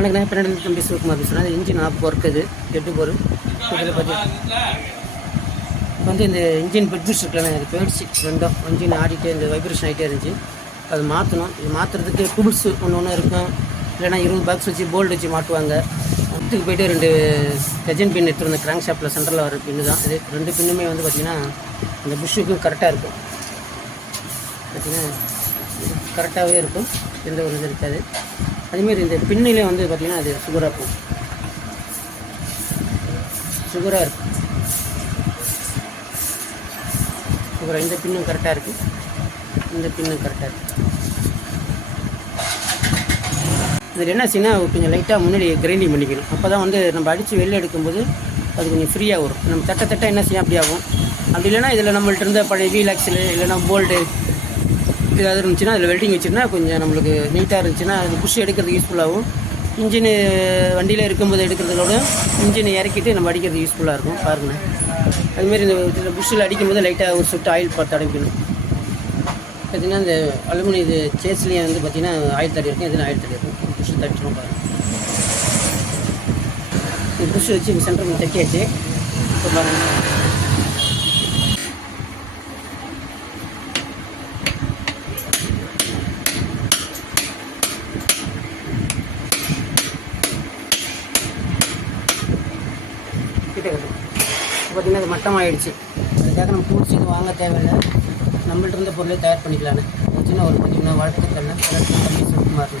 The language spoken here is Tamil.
வணக்கம், பின்னாடி தம்பி சிவகுமார் பேசுகிறேன். அது இன்ஜின் ஆஃப் ஒர்க் இது 8 போர் இதில் பார்த்து வந்து இந்த இன்ஜின் பெட் பூஸ்ட் இருக்கலாம், அது போயிடுச்சு. ரெண்டும் இன்ஜின் ஆடிட்டே இந்த வைப்ரேஷன் ஆகிட்டே இருந்துச்சு. அது மாற்றணும். இது மாற்றுறதுக்கு டூல்ஸ் ஒன்று இருக்கும். இல்லைனா 20 பாக்ஸ் வச்சு போல்டு வச்சு மாட்டுவாங்க. அதுக்கு போய்ட்டு 2 கஜன் பின் எடுத்துகிட்டு வந்த கிராங்க் ஷாப்பில் சென்டரில் வர பின்னு தான் இது. 2 பின்னுமே வந்து பார்த்திங்கன்னா இந்த புஷ்ஷுக்கும் கரெக்டாக இருக்கும். பார்த்திங்கன்னா கரெக்டாகவே இருக்கும், எந்த ஒரு இது இருக்காது. அதேமாரி இந்த பின்னிலே வந்து பார்த்திங்கன்னா அது சுகராக இருக்கும், சுகராக இருக்கும். சுகராக இந்த பின்னும் கரெக்டாக இருக்குது, இந்த பின்னும் கரெக்டாக இருக்குது. இதில் என்ன செய்யணும், கொஞ்சம் லைட்டாக முன்னாடி கிரைண்டிங் பண்ணிக்கணும். அப்போ தான் வந்து நம்ம அடித்து வெளில எடுக்கும்போது அது கொஞ்சம் ஃப்ரீயாக வரும். நம்ம தட்ட என்ன செய்யும் அப்படி ஆகும். அப்படி இல்லைனா இதில் நம்மள்ட்ட இருந்த பழைய வீல் ஆக்சில் இல்லைனா போல்டு ஏதாவது இருந்துச்சுன்னா அதில் வெல்டிங் வச்சுருந்தா கொஞ்சம் நம்மளுக்கு நீட்டாக இருந்துச்சுன்னா அது புஷ் எடுக்கிறதுக்கு யூஸ்ஃபுல்லாகும். இன்ஜின் வண்டியில் இருக்கும்போது எடுக்கிறதோட இன்ஜினை இறக்கிட்டு நம்ம அடிக்கிறது யூஸ்ஃபுல்லாக இருக்கும். பாருங்கள், அதுமாரி இந்த புஷ்ஷில் அடிக்கும்போது லைட்டாக ஒரு சொட்டு ஆயில் பார்த்து அடைக்கணும். பார்த்திங்கன்னா இந்த அலுமினியம் இது சேஸ்லேயே வந்து பார்த்திங்கன்னா ஆயில் தடி இருக்கும், எதுவும் ஆயில் தடி இருக்கும். புஷ் தட்டிடும் பாருங்கள். இந்த புஷ் வச்சு இந்த சென்டர் தட்டியாச்சு. இப்போ பாருங்கள், பார்த்திங்கன்னா அது மட்டமாகிடுச்சு. அதுக்காக நம்ம டூல்ஸ் இது வாங்க தேவையில்லை, நம்மள்ட்ட இருந்த பொருளை தயார் பண்ணிக்கலான்னு சின்ன ஒரு கொஞ்சம் வாழ்க்கை தண்ணி சுகுமார்.